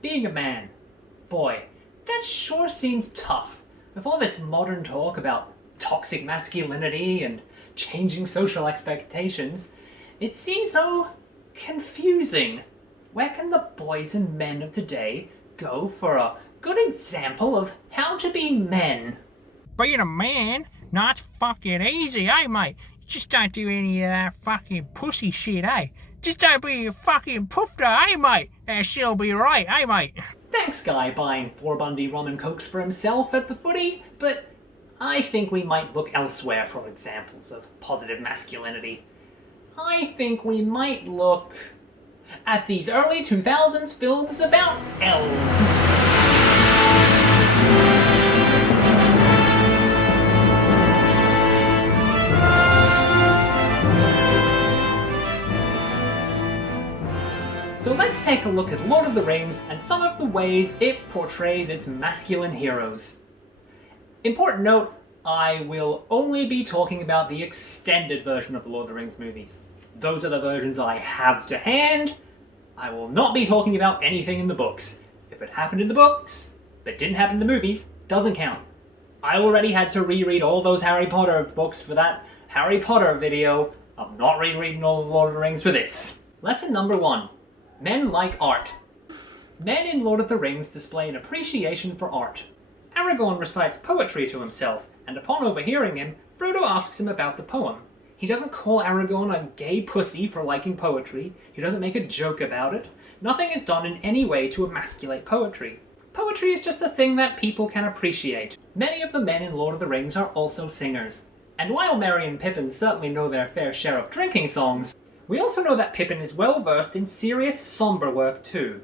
Being a man. Boy, that sure seems tough. With all this modern talk about toxic masculinity and changing social expectations, it seems so confusing. Where can the boys and men of today go for a good example of how to be men? Being a man, not fucking easy, eh, mate? Just don't do any of that fucking pussy shit, eh? Just don't be a fucking poofter, eh, mate? And she'll be right, eh, mate? Thanks, guy buying 4 Bundy rum and cokes for himself at the footy, but I think we might look elsewhere for examples of positive masculinity. I think we might look at these early 2000s films about elves. So let's take a look at Lord of the Rings and some of the ways it portrays its masculine heroes. Important note, I will only be talking about the extended version of the Lord of the Rings movies. Those are the versions I have to hand. I will not be talking about anything in the books. If it happened in the books, but didn't happen in the movies, doesn't count. I already had to reread all those Harry Potter books for that Harry Potter video. I'm not rereading all of Lord of the Rings for this. Lesson number 1. Men like art. Men in Lord of the Rings display an appreciation for art. Aragorn recites poetry to himself, and upon overhearing him, Frodo asks him about the poem. He doesn't call Aragorn a gay pussy for liking poetry, he doesn't make a joke about it, nothing is done in any way to emasculate poetry. Poetry is just a thing that people can appreciate. Many of the men in Lord of the Rings are also singers. And while Merry and Pippin certainly know their fair share of drinking songs, we also know that Pippin is well versed in serious, somber work too.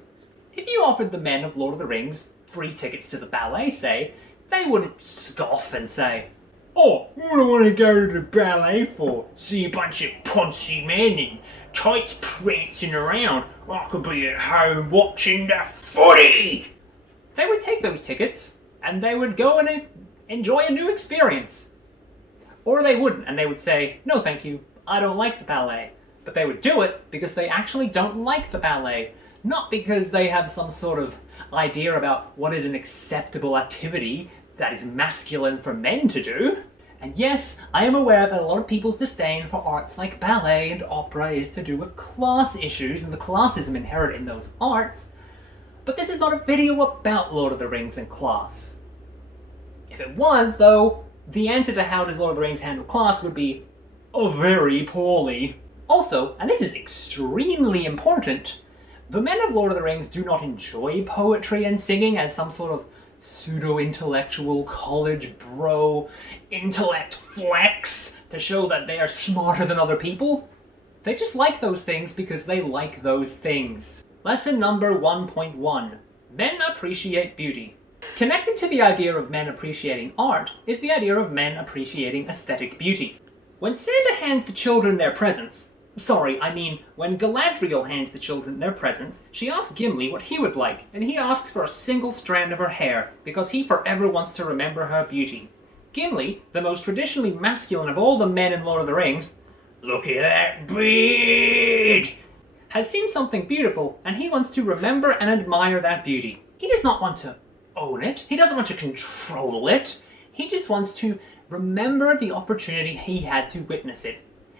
If you offered the men of Lord of the Rings free tickets to the ballet, say, they wouldn't scoff and say, "Oh, what do I want to go to the ballet for? See a bunch of punchy men in tights prancing around. I could be at home watching the footy!" They would take those tickets, and they would go and enjoy a new experience. Or they wouldn't, and they would say, "No thank you, I don't like the ballet." But they would do it because they actually don't like the ballet, not because they have some sort of idea about what is an acceptable activity that is masculine for men to do. And yes, I am aware that a lot of people's disdain for arts like ballet and opera is to do with class issues and the classism inherent in those arts, but this is not a video about Lord of the Rings and class. If it was, though, the answer to how does Lord of the Rings handle class would be, oh, very poorly. Also, and this is extremely important, the men of Lord of the Rings do not enjoy poetry and singing as some sort of pseudo-intellectual college bro intellect flex to show that they are smarter than other people. They just like those things because they like those things. Lesson number 1.1. Men appreciate beauty. Connected to the idea of men appreciating art is the idea of men appreciating aesthetic beauty. When Santa hands the children their presents, when Galadriel hands the children their presents, she asks Gimli what he would like, and he asks for a single strand of her hair, because he forever wants to remember her beauty. Gimli, the most traditionally masculine of all the men in Lord of the Rings, "Look at that beard!" has seen something beautiful, and he wants to remember and admire that beauty. He does not want to own it, he doesn't want to control it, he just wants to remember the opportunity he had to witness it.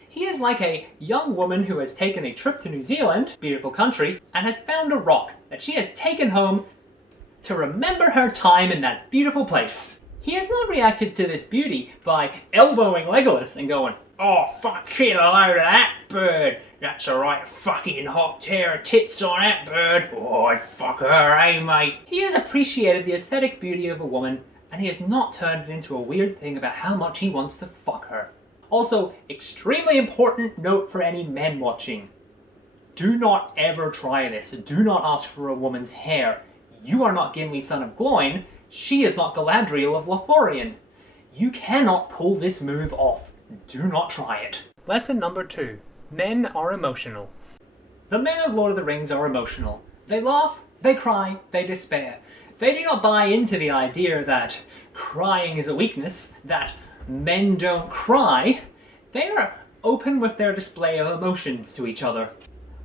He is like a young woman who has taken a trip to New Zealand, beautiful country, and has found a rock that she has taken home to remember her time in that beautiful place. He has not reacted to this beauty by elbowing Legolas and going, "Oh, fuck, kill a load of that bird. That's a right fucking hot tear of tits on that bird. Oh, I'd fuck her, eh, mate?" He has appreciated the aesthetic beauty of a woman, and he has not turned it into a weird thing about how much he wants to fuck her. Also, extremely important note for any men watching. Do not ever try this. Do not ask for a woman's hair. You are not Gimli, son of Gloin. She is not Galadriel of Lothlorien. You cannot pull this move off. Do not try it. Lesson number 2. Men are emotional. The men of Lord of the Rings are emotional. They laugh, they cry, they despair. They do not buy into the idea that crying is a weakness, that men don't cry. They are open with their display of emotions to each other.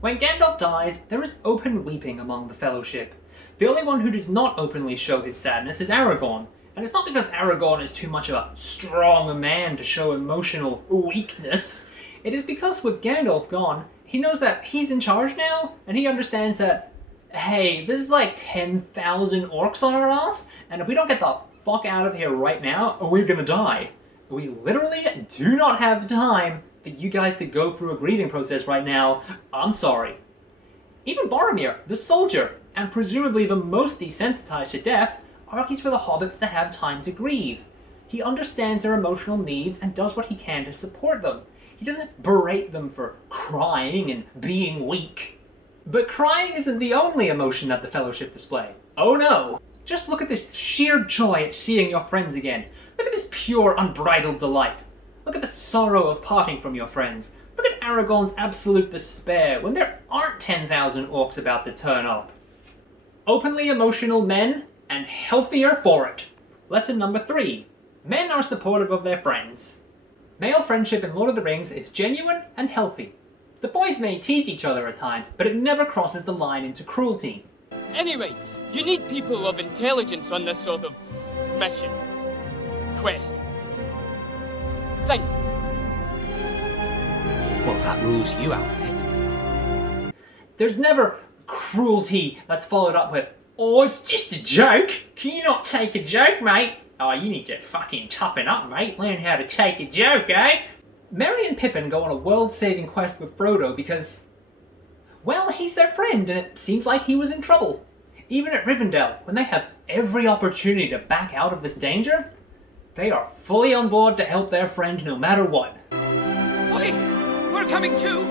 When Gandalf dies, there is open weeping among the Fellowship. The only one who does not openly show his sadness is Aragorn, and it's not because Aragorn is too much of a strong man to show emotional weakness. It is because with Gandalf gone, he knows that he's in charge now, and he understands that, hey, this is like 10,000 orcs on our ass, and if we don't get the fuck out of here right now, we're gonna die. We literally do not have time for you guys to go through a grieving process right now. I'm sorry. Even Boromir, the soldier, and presumably the most desensitized to death, argues for the hobbits to have time to grieve. He understands their emotional needs and does what he can to support them. He doesn't berate them for crying and being weak. But crying isn't the only emotion that the Fellowship display. Oh no! Just look at this sheer joy at seeing your friends again. Look at this pure, unbridled delight. Look at the sorrow of parting from your friends. Look at Aragorn's absolute despair when there aren't 10,000 orcs about to turn up. Openly emotional men, and healthier for it. Lesson number 3. Men are supportive of their friends. Male friendship in Lord of the Rings is genuine and healthy. The boys may tease each other at times, but it never crosses the line into cruelty. Anyway, you need people of intelligence on this sort of mission. Quest. Thing. Well, that rules you out, mate. There's never cruelty that's followed up with, "Oh, it's just a joke. Can you not take a joke, mate? Oh, you need to fucking toughen up, mate. Learn how to take a joke, eh?" Merry and Pippin go on a world-saving quest with Frodo because, well, he's their friend and it seems like he was in trouble. Even at Rivendell, when they have every opportunity to back out of this danger, they are fully on board to help their friend no matter what. Oi! We're coming too!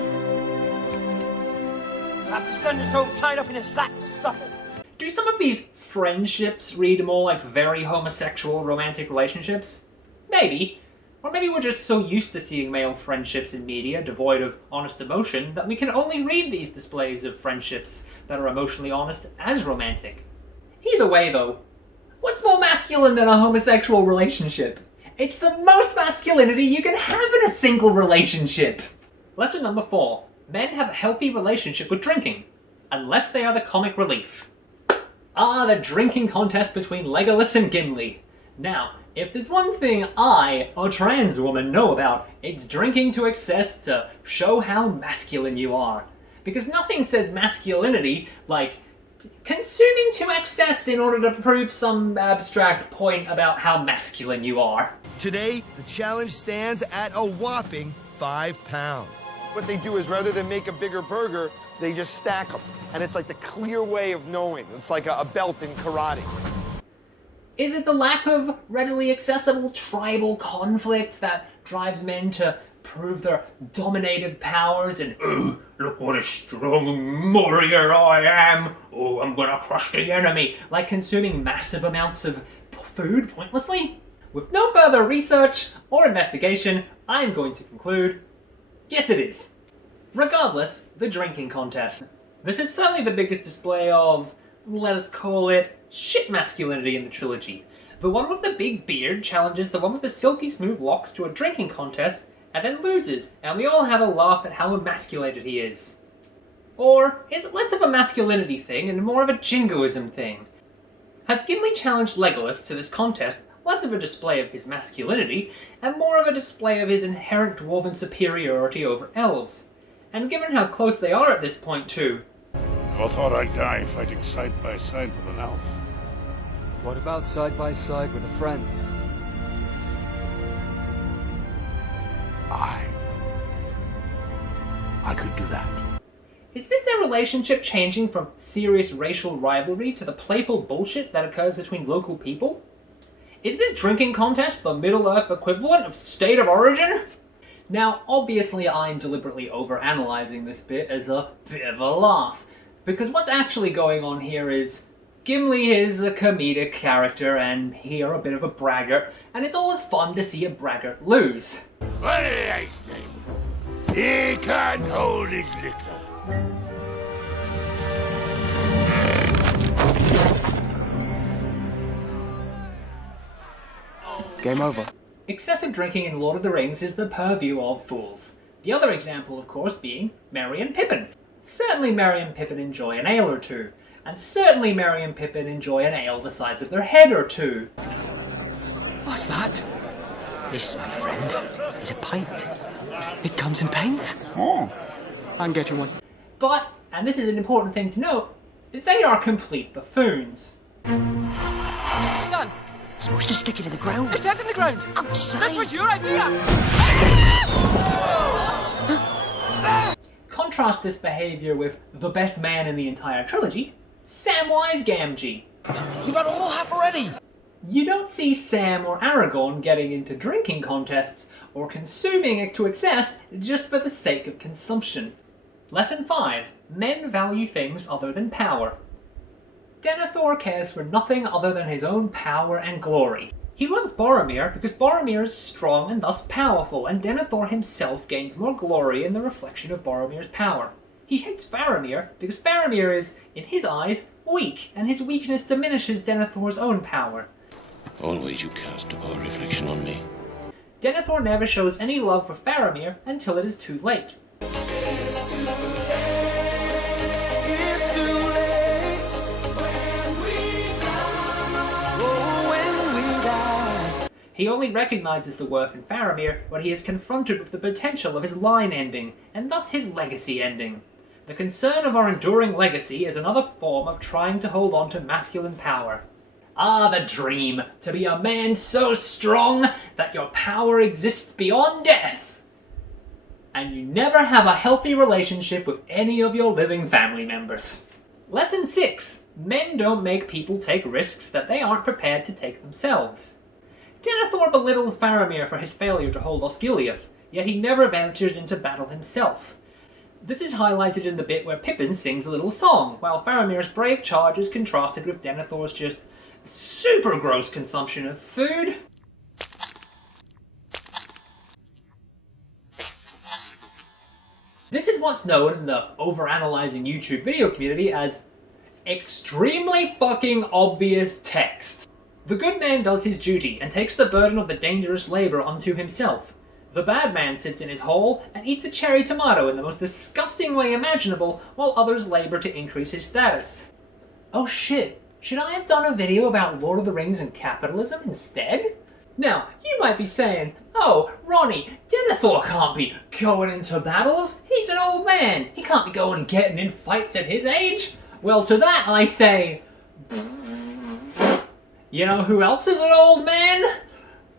We'll have to send us all tied up in a sack to stuff us. Do some of these friendships read more like very homosexual romantic relationships? Maybe. Or maybe we're just so used to seeing male friendships in media devoid of honest emotion that we can only read these displays of friendships that are emotionally honest as romantic. Either way though, what's more masculine than a homosexual relationship? It's the most masculinity you can have in a single relationship! Lesson number 4. Men have a healthy relationship with drinking, unless they are the comic relief. Ah, the drinking contest between Legolas and Gimli. Now, if there's one thing I, a trans woman, know about, it's drinking to excess to show how masculine you are. Because nothing says masculinity like consuming to excess in order to prove some abstract point about how masculine you are. Today, the challenge stands at a whopping 5 pounds. What they do is rather than make a bigger burger, they just stack them. And it's like the clear way of knowing. It's like a belt in karate. Is it the lack of readily accessible tribal conflict that drives men to prove their dominative powers and, "Oh, look what a strong warrior I am! Oh, I'm gonna crush the enemy!" like consuming massive amounts of food pointlessly? With no further research or investigation, I am going to conclude, yes it is. Regardless, the drinking contest. This is certainly the biggest display of, let us call it, shit masculinity in the trilogy. The one with the big beard challenges the one with the silky smooth locks to a drinking contest and then loses, and we all have a laugh at how emasculated he is. Or is it less of a masculinity thing and more of a jingoism thing? Has Gimli challenged Legolas to this contest less of a display of his masculinity and more of a display of his inherent dwarven superiority over elves? And given how close they are at this point too, I thought I'd die fighting side by side with an elf. What about side by side with a friend? I could do that. is this their relationship changing from serious racial rivalry to the playful bullshit that occurs between local people? Is this drinking contest the Middle-earth equivalent of State of Origin? Now, obviously I'm deliberately overanalyzing this bit as a bit of a laugh, because what's actually going on here is Gimli is a comedic character and here a bit of a braggart, and it's always fun to see a braggart lose. What did I say? He can't hold his liquor. Game over. Excessive drinking in Lord of the Rings is the purview of fools. The other example, of course, being Merry and Pippin. Certainly Merry and Pippin enjoy an ale or two, and certainly Merry and Pippin enjoy an ale the size of their head or two. What's that? This, my friend, is a pint. It comes in pints. Oh, I'm getting one. But, and this is an important thing to note, they are complete buffoons. Done. Supposed to stick it in the ground. It is in the ground. Outside. This was your idea. Contrast this behaviour with the best man in the entire trilogy, Samwise Gamgee. You've had all half already. You don't see Sam or Aragorn getting into drinking contests or consuming it to excess just for the sake of consumption. Lesson 5. Men value things other than power. Denethor cares for nothing other than his own power and glory. He loves Boromir because Boromir is strong and thus powerful, and Denethor himself gains more glory in the reflection of Boromir's power. He hates Faramir because Faramir is, in his eyes, weak, and his weakness diminishes Denethor's own power. Always you cast a poor reflection on me. Denethor never shows any love for Faramir until it is too late. It's too late when we die. Oh, when we die. He only recognizes the worth in Faramir when he is confronted with the potential of his line ending, and thus his legacy ending. The concern of our enduring legacy is another form of trying to hold on to masculine power. Ah, the dream, to be a man so strong that your power exists beyond death, and you never have a healthy relationship with any of your living family members. Lesson 6. Men don't make people take risks that they aren't prepared to take themselves. Denethor belittles Faramir for his failure to hold Osgiliath, yet he never ventures into battle himself. This is highlighted in the bit where Pippin sings a little song, while Faramir's brave charge is contrasted with Denethor's just super gross consumption of food. This is what's known in the overanalyzing YouTube video community as extremely fucking obvious text. The good man does his duty and takes the burden of the dangerous labor onto himself. The bad man sits in his hole and eats a cherry tomato in the most disgusting way imaginable while others labor to increase his status. Oh shit, should I have done a video about Lord of the Rings and capitalism instead? Now, you might be saying, oh, Ronnie, Denethor can't be going into battles. He's an old man. He can't be going getting in fights at his age. Well, to that I say, you know who else is an old man?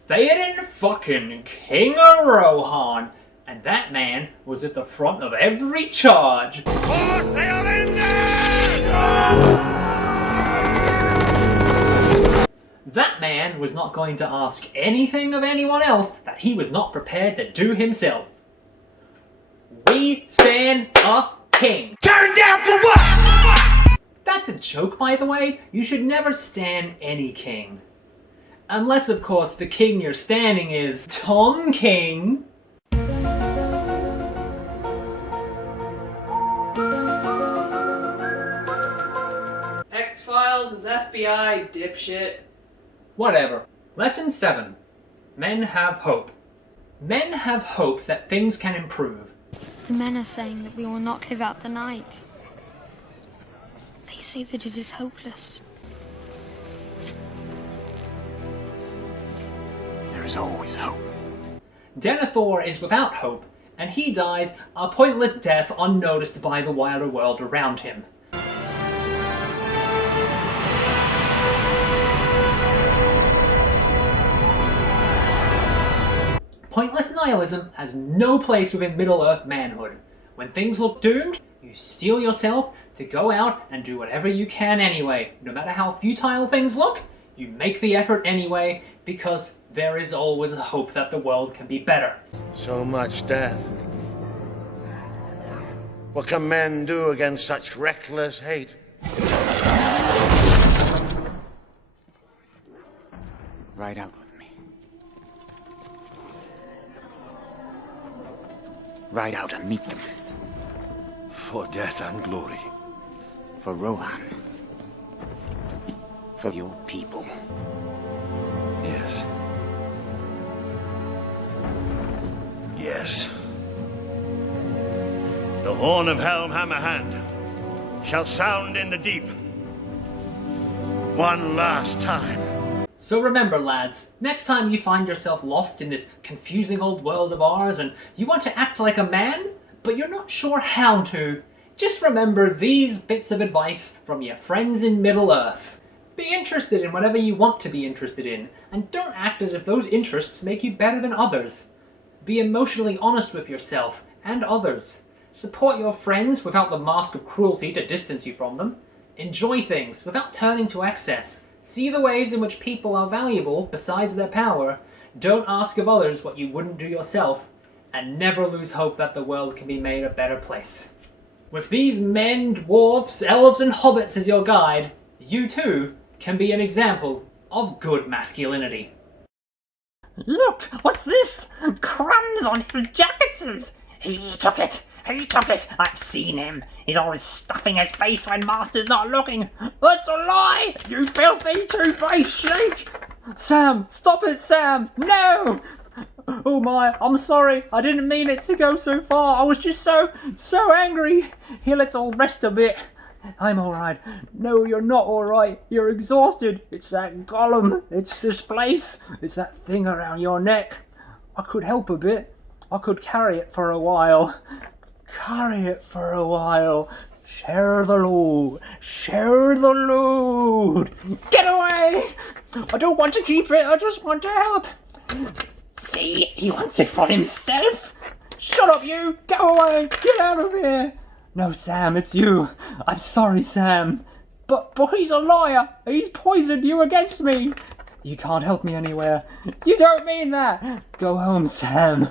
Theoden fucking King of Rohan. And that man was at the front of every charge. That man was not going to ask anything of anyone else that he was not prepared to do himself. We stand a king. Turn down for what? That's a joke, by the way. You should never stan any king. Unless, of course, the king you're standing is Tom King. X-Files is FBI, dipshit. Whatever. Lesson 7. Men have hope. Men have hope that things can improve. The men are saying that we will not live out the night. They say that it is hopeless. There is always hope. Denethor is without hope, and he dies a pointless death unnoticed by the wider world around him. Pointless nihilism has no place within Middle-earth manhood. When things look doomed, you steel yourself to go out and do whatever you can anyway. No matter how futile things look, you make the effort anyway, because there is always a hope that the world can be better. So much death. What can men do against such reckless hate? Ride out with me. Ride out and meet them. For death and glory. For Rohan. For your people. Yes. Yes. The horn of Helm Hammerhand shall sound in the deep, one last time. So remember, lads, next time you find yourself lost in this confusing old world of ours and you want to act like a man, but you're not sure how to, just remember these bits of advice from your friends in Middle-earth. Be interested in whatever you want to be interested in, and don't act as if those interests make you better than others. Be emotionally honest with yourself and others. Support your friends without the mask of cruelty to distance you from them. Enjoy things without turning to excess. See the ways in which people are valuable besides their power. Don't ask of others what you wouldn't do yourself. And never lose hope that the world can be made a better place. With these men, dwarfs, elves and hobbits as your guide, you too can be an example of good masculinity. Look, what's this? Crumbs on his jackets. He took it. He took it. I've seen him. He's always stuffing his face when Master's not looking. That's a lie. You filthy two-faced snake. Sam, stop it, Sam! No! Oh my, I'm sorry. I didn't mean it to go so far. I was just so angry. Here, let's all rest a bit. I'm alright. No, you're not alright. You're exhausted. It's that golem. It's this place. It's that thing around your neck. I could help a bit. I could carry it for a while. Carry it for a while. Share the load. Share the load. Get away! I don't want to keep it. I just want to help. See, he wants it for himself. Shut up, you! Go away! Get out of here! No, Sam, it's you. I'm sorry, Sam. But he's a liar. He's poisoned you against me. You can't help me anywhere. You don't mean that. Go home, Sam.